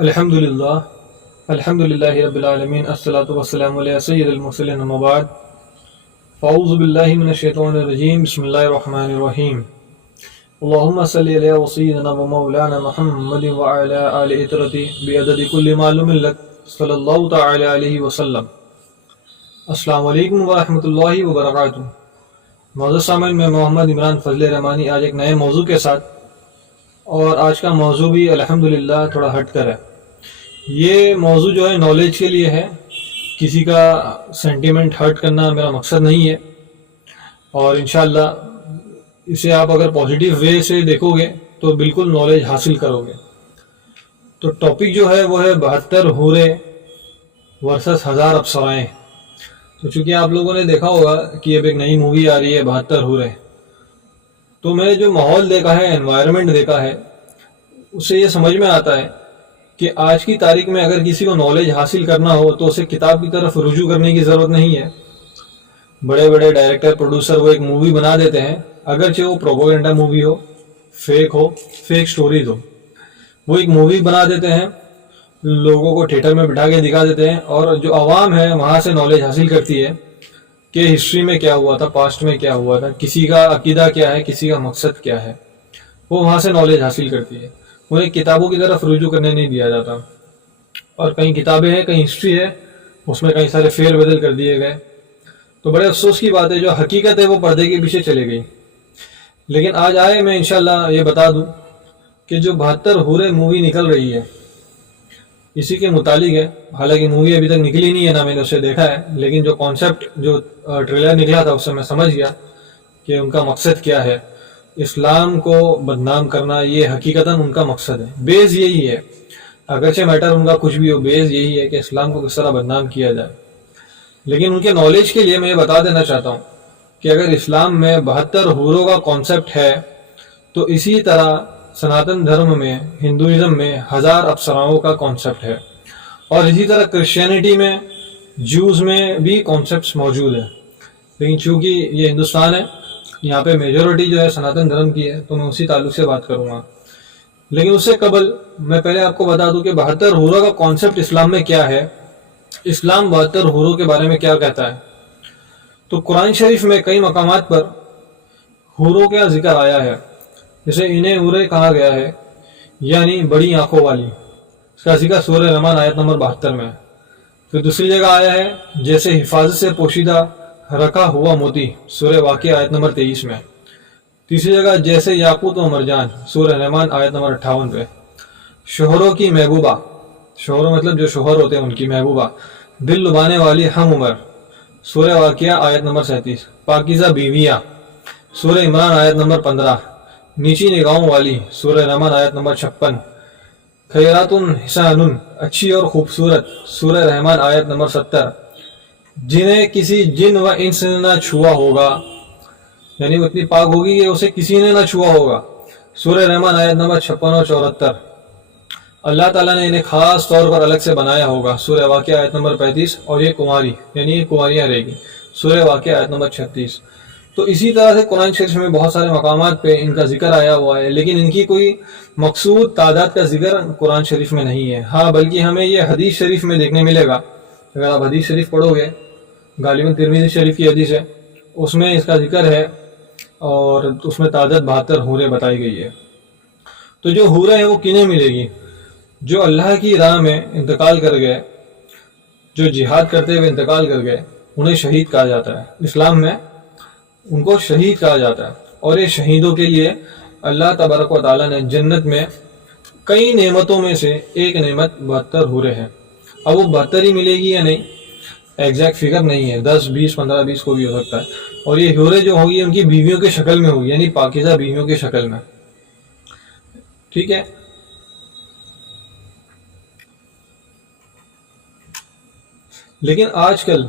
الحمدللہ الحمدللہ رب العالمین الصلاۃ والسلام علی سید المرسلین اما بعد فاعوذ باللہ من الشیطان الرجیم بسم اللہ الرحمن الرحیم اللہم صلی علی سیدنا و مولانا محمد وعلی آل اطرتی بعدد کل معلوم لک صلی اللہ تعالی علیہ وسلم۔ السلام علیکم ورحمۃ اللہ وبرکاتہ۔ معزز سامعین، میں محمد عمران فضل رحمانی آج ایک نئے موضوع کے ساتھ، اور آج کا موضوع بھی الحمدللہ تھوڑا ہٹ کر ہے۔ یہ موضوع جو ہے نالج کے لیے ہے، کسی کا سینٹیمنٹ ہرٹ کرنا میرا مقصد نہیں ہے، اور انشاءاللہ اسے آپ اگر پازیٹیو وے سے دیکھو گے تو بالکل نالج حاصل کرو گے۔ تو ٹاپک جو ہے وہ ہے 72 حورے ورسس 1000 افسرائیں۔ تو چونکہ آپ لوگوں نے دیکھا ہوگا کہ اب ایک نئی مووی آ رہی ہے 72 حورے، تو میں نے جو ماحول دیکھا ہے، انوائرمنٹ دیکھا ہے، اس سے یہ سمجھ میں آتا ہے کہ آج کی تاریخ میں اگر کسی کو نالج حاصل کرنا ہو تو اسے کتاب کی طرف رجوع کرنے کی ضرورت نہیں ہے۔ بڑے بڑے ڈائریکٹر پروڈیوسر وہ ایک مووی بنا دیتے ہیں، اگرچہ وہ پروپیگنڈا مووی ہو، فیک سٹوریز ہو، وہ ایک مووی بنا دیتے ہیں، لوگوں کو تھیٹر میں بٹھا کے دکھا دیتے ہیں، اور جو عوام ہے وہاں سے نالج حاصل کرتی ہے کہ ہسٹری میں کیا ہوا تھا، پاسٹ میں کیا ہوا تھا، کسی کا عقیدہ کیا ہے، کسی کا مقصد کیا ہے، وہ وہاں سے نالج حاصل کرتی ہے۔ انہیں کتابوں کی طرف رجوع کرنے نہیں دیا جاتا، اور کئی کتابیں ہیں، کئی ہسٹری ہے، اس میں کئی سارے فیر بدل کر دیے گئے۔ تو بڑے افسوس کی بات ہے، جو حقیقت ہے وہ پردے کے پیچھے چلے گئی۔ لیکن آج آئے میں انشاءاللہ یہ بتا دوں کہ جو 72 حورے مووی نکل رہی ہے اسی کے متعلق ہے۔ حالانکہ مووی ابھی تک نکلی نہیں ہے، نہ میں نے اسے دیکھا ہے، لیکن جو کانسیپٹ، جو ٹریلر نکلا تھا اس سے میں سمجھ گیا کہ ان کا مقصد کیا ہے۔ اسلام کو بدنام کرنا، یہ حقیقتاً ان کا مقصد ہے، بیس یہی ہے۔ اگرچہ میٹر ان کا کچھ بھی ہو، بیس یہی ہے کہ اسلام کو کس طرح بدنام کیا جائے۔ لیکن ان کے نالج کے لیے میں یہ بتا دینا چاہتا ہوں کہ اگر اسلام میں 72 حوروں کا کانسیپٹ ہے تو اسی طرح سناتن دھرم میں، ہندوازم میں 1000 افسراؤں کا کانسیپٹ ہے، اور اسی طرح کرسچینٹی میں، جوز میں بھی کانسیپٹس موجود ہیں۔ لیکن چونکہ یہ ہندوستان ہے، یہاں پہ میجورٹی جو ہے سناتن دھرم کی ہے، تو میں اسی تعلق سے بات کروں گا۔ لیکن اس سے قبل میں پہلے آپ کو بتا دوں کہ 72 حوروں کا کانسیپٹ اسلام میں کیا ہے، اسلام 72 حوروں کے بارے میں کیا کہتا ہے۔ تو قرآن شریف میں کئی مقامات پر حوروں کا ذکر آیا ہے، جسے انہیں حورے کہا گیا ہے، یعنی بڑی آنکھوں والی۔ اس کا ذکر سورہ رحمان آیت نمبر 72 میں۔ پھر دوسری جگہ آیا ہے جیسے حفاظت سے پوشیدہ رکھا ہوا موتی، سورہ واقعہ آیت نمبر 23 میں۔ تیسری جگہ جیسے یاقوت و مرجان، سورہ رحمان آیت نمبر 58 پہ۔ شوہروں کی محبوبہ، شوہروں مطلب جو شوہر ہوتے ہیں ان کی محبوبہ، دل لبانے والی ہم عمر، سورہ واقعہ آیت نمبر 37۔ پاکیزہ بیویاں، سورہ عمران آیت نمبر 15۔ نیچی نگاہوں والی، سورہ رحمان آیت نمبر 56۔ خیرات حسان، اچھی اور خوبصورت، سورہ رحمان آیت نمبر 70۔ جنہیں کسی جن و انس نے نہ چھوا ہوگا، یعنی وہ اتنی پاک ہوگی کہ اسے کسی نے نہ چھوا ہوگا، سورہ رحمان آیت نمبر 56 اور 74۔ اللہ تعالیٰ نے انہیں خاص طور پر الگ سے بنایا ہوگا، سورہ واقعہ آیت نمبر 35۔ اور یہ کماری، یعنی یہ کنواریاں رہے گی، سورہ واقعہ آیت نمبر 36۔ تو اسی طرح سے قرآن شریف میں بہت سارے مقامات پہ ان کا ذکر آیا ہوا ہے، لیکن ان کی کوئی مقصود تعداد کا ذکر قرآن شریف میں نہیں ہے۔ ہاں، بلکہ ہمیں یہ حدیث شریف میں دیکھنے ملے گا۔ اگر آپ حدیث شریف پڑھو گے، غالباً ترمذی شریف کی حدیث ہے، اس میں اس کا ذکر ہے، اور اس میں تعداد 72 حوریں بتائی گئی ہے۔ تو جو حوریں ہیں وہ کنہیں ملے گی؟ جو اللہ کی راہ میں انتقال کر گئے، جو جہاد کرتے ہوئے انتقال کر گئے، انہیں شہید کہا جاتا ہے۔ اسلام میں ان کو شہید کہا جاتا ہے، اور یہ شہیدوں کے لیے اللہ تبارک و تعالیٰ نے جنت میں کئی نعمتوں میں سے ایک نعمت 72 حوریں ہیں۔ اب وہ 72 ہی ملے گی یا نہیں، ایگزیکٹ فگر نہیں ہے، 10 20 15 20 کو بھی ہو سکتا ہے۔ اور یہ حوریں جو ہوگی ان کی بیویوں کی شکل میں ہوگی، یعنی پاکیزہ بیویوں کی شکل میں، ٹھیک ہے۔ لیکن آج کل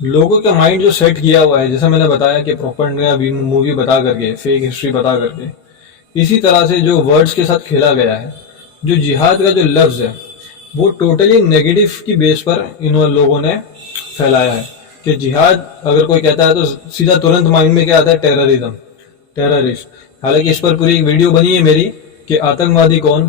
لوگوں کا مائنڈ جو سیٹ کیا ہوا ہے، جیسا میں نے بتایا کہ پروپیگنڈا مووی بتا کر کے، فیک ہسٹری بتا کر کے، اسی طرح سے جو ورڈز کے ساتھ کھیلا گیا ہے، جو جہاد کا جو لفظ ہے وہ ٹوٹلی نیگیٹو کی بیس پر ان لوگوں نے پھیلایا ہے کہ جہاد اگر کوئی کہتا ہے تو سیدھا ترنت مائنڈ میں کیا آتا ہے، ٹیررزم، ٹیررسٹ۔ حالانکہ اس پر پوری ایک ویڈیو بنی ہے میری کہ آتنکوادی کون،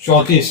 34,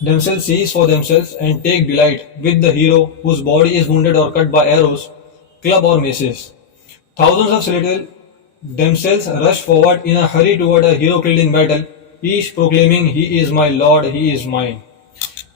themselves seize for themselves and take delight with the hero whose body is wounded or cut by arrows, club or maces. Thousands of celestial themselves rush forward in a hurry toward a hero killed in battle, each proclaiming he is my lord, he is mine.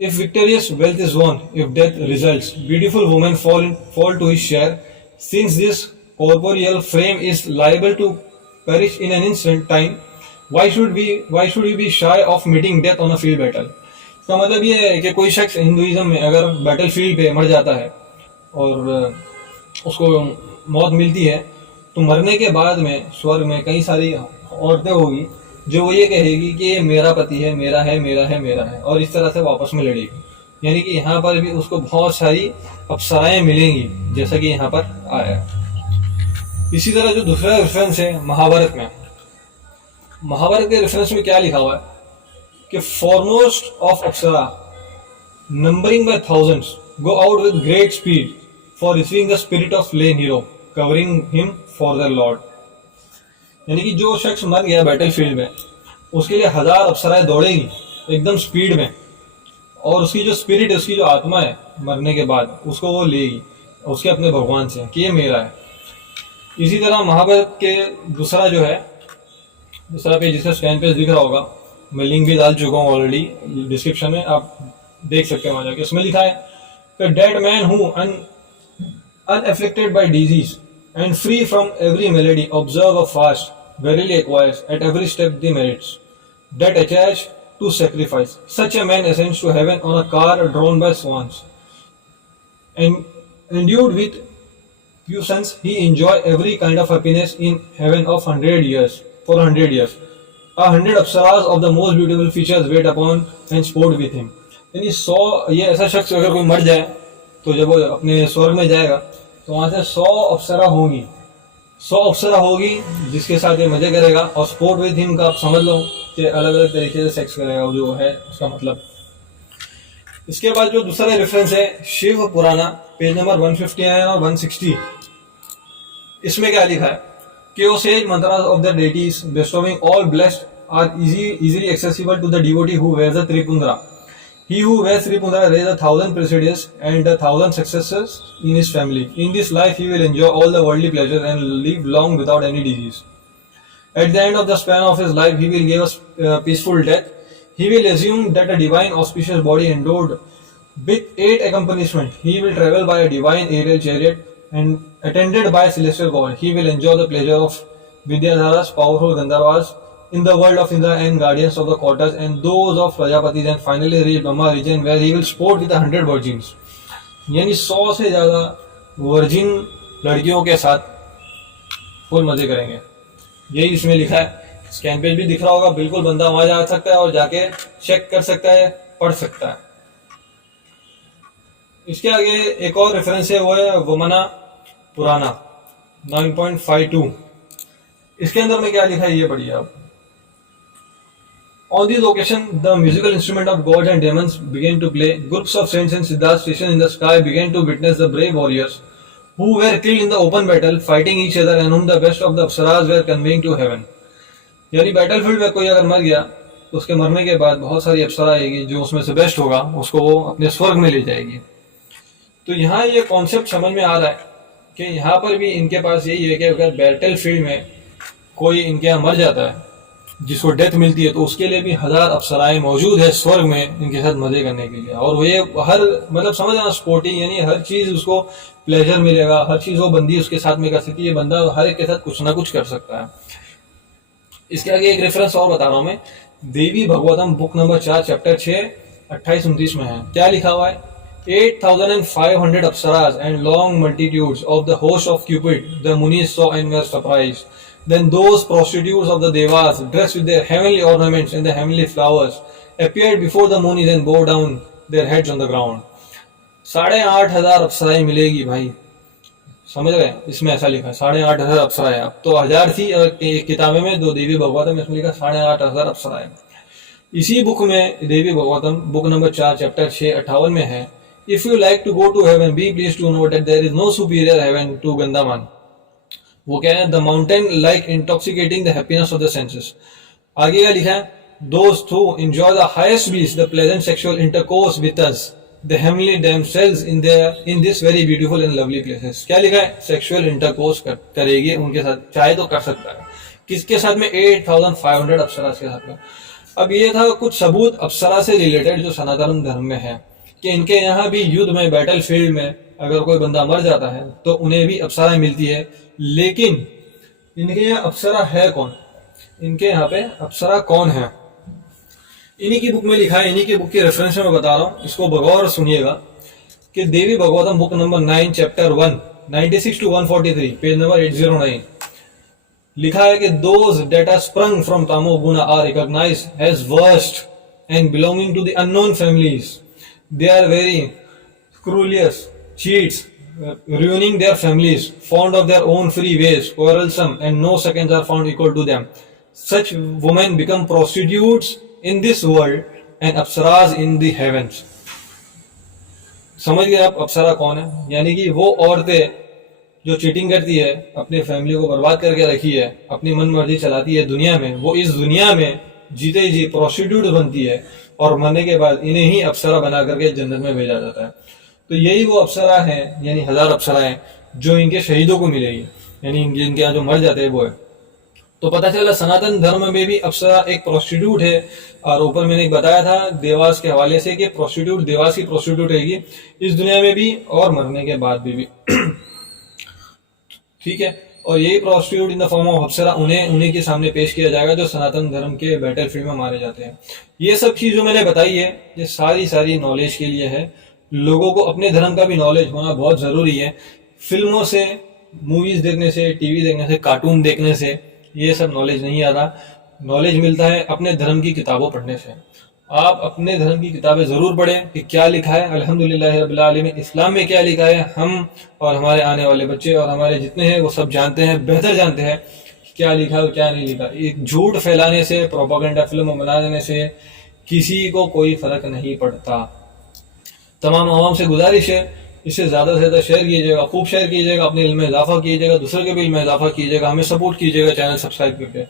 if victorious wealth is won, if death results, beautiful women fall to his share, since this corporeal frame is liable to perish in an instant time, why should we be shy of meeting death on a field battle. اس کا مطلب یہ ہے کہ کوئی شخص Hinduism میں اگر battle field پہ مر جاتا ہے اور اس کو موت ملتی ہے تو مرنے کے بعد میں سورگ میں کئی ساری عورتیں ہوگی جو وہ یہ کہے گی کہ یہ میرا پتی ہے، میرا ہے، میرا ہے، میرا ہے، اور اس طرح سے واپس میں لڑے گی. یعنی کہ یہاں پر بھی اس کو بہت ساری اپسرائیں ملیں گی جیسا کہ یہاں پر آیا ہے. اسی طرح جو دوسرا ریفرنس ہے مہابھارت میں، مہابھارت کے ریفرنس میں کیا لکھا ہوا ہے کہ foremost of Apsara numbering by thousands go out with great speed for receiving the spirit of lane hero covering him for the Lord. یعنی کہ جو شخص مر گیا بیٹل فیلڈ میں اس کے لیے 1000 اپسرائیں دوڑے گی ایک دم اسپیڈ میں، اور اس کی جو اسپرٹ، اس کی جو آتما ہے مرنے کے بعد اس کو وہ لے گی اس کے اپنے بھگوان سے کہ یہ میرا ہے. اسی طرح مہابھارت کے دوسرا جو ہے، دوسرا پیج جسے اسکرین پہ دکھ رہا ہوگا، میں لنک بھی ڈال چکا ہوں آلریڈی ڈسکرپشن میں، آپ دیکھ سکتے ہیں وہاں جا کے. اس میں لکھا ہے کہ ڈیڈ مین ہو unafflicted by disease and free from every malady observe a fast verily acquires at every step the merits that attach to sacrifice. Such a man ascends to heaven on a car drawn by swans, and endued with puissance he enjoy every kind of happiness in heaven of 100 years for 100 years. 100 apsaras of the most beautiful features wait upon and sport with him. یعنی 100 یہ ایسا شخص اگر کوئی مر جائے تو جب وہ اپنے سورگ میں جائے گا تو وہاں سے 100 اپسرا ہوں گی، 100 اپسرا ہوگی جس کے ساتھ یہ مزے کرے گا. اور سپورٹ ود ہم کا آپ سمجھ لو کہ الگ الگ طریقے سے سیکس کرے گا، جو ہے اس کا مطلب. اس کے بعد جو دوسرا ریفرنس ہے شیو پرانا پیج نمبر 159 اور 160. اس میں کیا لکھا ہے کہ وہ sage mantras of the deities bestowing all blessed are easily accessible to the devotee who wears the Tripundra. He who wears Tripundra raised 1,000 presidios and 1,000 successors in his family. In this life he will enjoy all the worldly pleasures and live long without any disease. At the end of the span of his life he will give us peaceful death. He will assume that a divine auspicious body endowed with 8 accomplishments. He will travel by a divine aerial chariot and attended by celestial god. He will enjoy the pleasure of Vidyadharas, powerful Gandharvas, in the world of Indra and guardians of the quarters and those of Prajapatis, and finally reach Brahma region where he will sport with 100 virgins. یعنی 100 سے زیادہ virgin لڑکیوں کے ساتھ فل مزے کریں گے. یہی اس میں لکھا ہے، اسکین پیج بھی دکھ رہا ہوگا، بالکل بندہ وہاں جا سکتا ہے اور جا کے چیک کر سکتا ہے، پڑھ سکتا ہے. اس کے آگے ایک اور ریفرنس ہے، وہ ہے ومنا پرانا 9.52. اس کے اندر میں کیا لکھا ہے یہ پڑھیے آپ. On this occasion, the musical instrument of gods and demons began to play. Groups of saints and siddhas stationed in the sky began to witness the brave warriors who were killed in the open battle, fighting each other, and whom the best of the apsaras were conveying to heaven. یعنی battle field میں کوئی اگر مر گیا تو اس کے مرنے کے بعد بہت ساری اپسرا آئے گی، جو اس میں سے بیسٹ ہوگا اس کو وہ اپنے سورگ میں لے جائے گی. تو یہاں یہ کانسیپٹ سمجھ میں آ رہا ہے کہ یہاں پر بھی ان کے پاس یہی ہے کہ اگر بیٹل فیلڈ میں کوئی ان کے یہاں مر جاتا ہے جس کو ڈیتھ ملتی ہے تو اس کے لیے بھی 1000 اپسرائیں موجود ہے سورگ میں ان کے ساتھ مزے کرنے کے لیے. اور وہ یہ ہر مطلب سمجھ رہا سپورٹنگ، یعنی ہر چیز اس کو پلیجر ملے گا، ہر چیز وہ بندی اس کے ساتھ میں کر سکتی ہے. بندہ ہر ایک کے ساتھ کچھ نہ کچھ کر سکتا ہے. اس کے آگے ایک ریفرنس اور بتا رہا ہوں میں، دیوی بھگوتم بک نمبر 4 چیپٹر 6 28-29 میں ہے. کیا لکھا ہوا ہے؟ 8,500 apsaras and long multitudes of the host of Cupid the Munis saw and were surprised. Then those prostitutes of the Devas, dressed with their heavenly ornaments and the heavenly flowers, appeared before the Munis and bowed down their heads on the ground. 8,500 اپسرائیں ملے گی بھائی، سمجھ رہے ہیں؟ اس میں ایسا لکھا ہے 8,500 اپسرائیں. اب تو 1000 تھی ایک کتابیں میں، دو دیوی بھگوتم میں اس میں لکھا 8,500 اپسرائیں. اسی بک میں دیوی بھگوتم بک نمبر 4 چیپٹر 6-58 میں ہے. If you like to go to heaven, be pleased to know that there is no superior heaven to Gandaman. وہ کیا ہے؟ The mountain like intoxicating the happiness of the senses. آگے کیا لکھا ہے؟ Those who enjoy the highest bliss, the pleasant sexual intercourse with us, the heavenly themselves in this very beautiful and lovely places. کیا لکھا ہے؟ Sexual intercourse کرے گی ان کے ساتھ، چاہے تو کر سکتا ہے. کس کے ساتھ میں؟ 8,500 اپسرا کے ساتھ میں. اب یہ تھا کچھ ثبوت اپسرا سے ریلیٹڈ جو سناتن دھرم میں ہے، کہ ان کے یہاں بھی یدھ میں بیٹل فیلڈ میں اگر کوئی بندہ مر جاتا ہے تو انہیں بھی اپسرا ملتی ہے. لیکن ان کے یہاں اپسرا ہے کون؟ ان کے یہاں پہ اپسرا کون ہے؟ انہی کی بک میں لکھا ہے, انہی کی بک کے ریفرنس میں بتا رہا ہوں, اس کو بغور سنیے گا کہ Devi Bhagavatam book number 9 chapter 1 96 to 143 page number 809 لکھا ہے کہ those that are sprung from tamo guna are recognized as worst and belonging to the unknown families. They are very cruelous, cheats, ruining their families, fond of their own free ways, quarrelsome, and no seconds are found equal to them. Such women become prostitutes in this world and apsaras in the heavens. سمجھ گئے آپ اپسرا کون ہے؟ یعنی کہ وہ عورتیں جو چیٹنگ کرتی ہے, اپنی فیملی کو برباد کر کے رکھی ہے, اپنی من مرضی چلاتی ہے دنیا میں, وہ اس دنیا میں جیتے جی پروسٹیٹیوٹ بنتی ہے اور مرنے کے بعد انہیں ہی اپسرا بنا کر کے جنت میں بھیجا جاتا ہے. تو یہی وہ اپسرا ہیں, یعنی 1000 اپسرا ہیں جو ان کے شہیدوں کو ملے گی, یعنی جن کے یہاں جو مر جاتے ہیں وہ ہے. تو پتہ چلا سناتن دھرم میں بھی اپسرا ایک پروسٹیٹیوٹ ہے, اور اوپر میں نے بتایا تھا دیواس کے حوالے سے کہ پروسٹیٹیوٹ دیواس کی پروسٹیٹیوٹ رہے گی اس دنیا میں بھی اور مرنے کے بعد بھی. ٹھیک ہے, اور یہی prostitute in the form of Apsara انہیں کے سامنے پیش کیا جائے گا جو سناتن دھرم کے بیٹل فیلڈ میں مارے جاتے ہیں. یہ سب چیز جو میں نے بتائی ہے یہ ساری نالج کے لیے ہے. لوگوں کو اپنے دھرم کا بھی نالج ہونا بہت ضروری ہے. فلموں سے, موویز دیکھنے سے, ٹی وی دیکھنے سے, کارٹون دیکھنے سے یہ سب نالج نہیں آتا. نالج ملتا ہے اپنے دھرم کی کتابوں پڑھنے سے. آپ اپنے دھرم کی کتابیں ضرور پڑھیں کہ کیا لکھا ہے الحمدللہ رب العالمین اسلام میں کیا لکھا ہے. ہم اور ہمارے آنے والے بچے اور ہمارے جتنے ہیں وہ سب جانتے ہیں, بہتر جانتے ہیں کیا لکھا ہے اور کیا نہیں لکھا. ایک جھوٹ پھیلانے سے, پروپیگنڈا فلم بنا دینے سے کسی کو کوئی فرق نہیں پڑتا. تمام عوام سے گزارش ہے اسے زیادہ سے زیادہ شیئر کیجیے گا, خوب شیئر کیجیے گا, اپنے علم میں اضافہ کیجیے گا, دوسرے کے بھی علم میں اضافہ کیجیے گا, ہمیں سپورٹ کیجیے گا چینل سبسکرائب کر کے.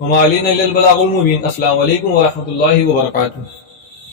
وما علینا الا البلاغ المبین. السلام علیکم ورحمۃ اللہ وبرکاتہ.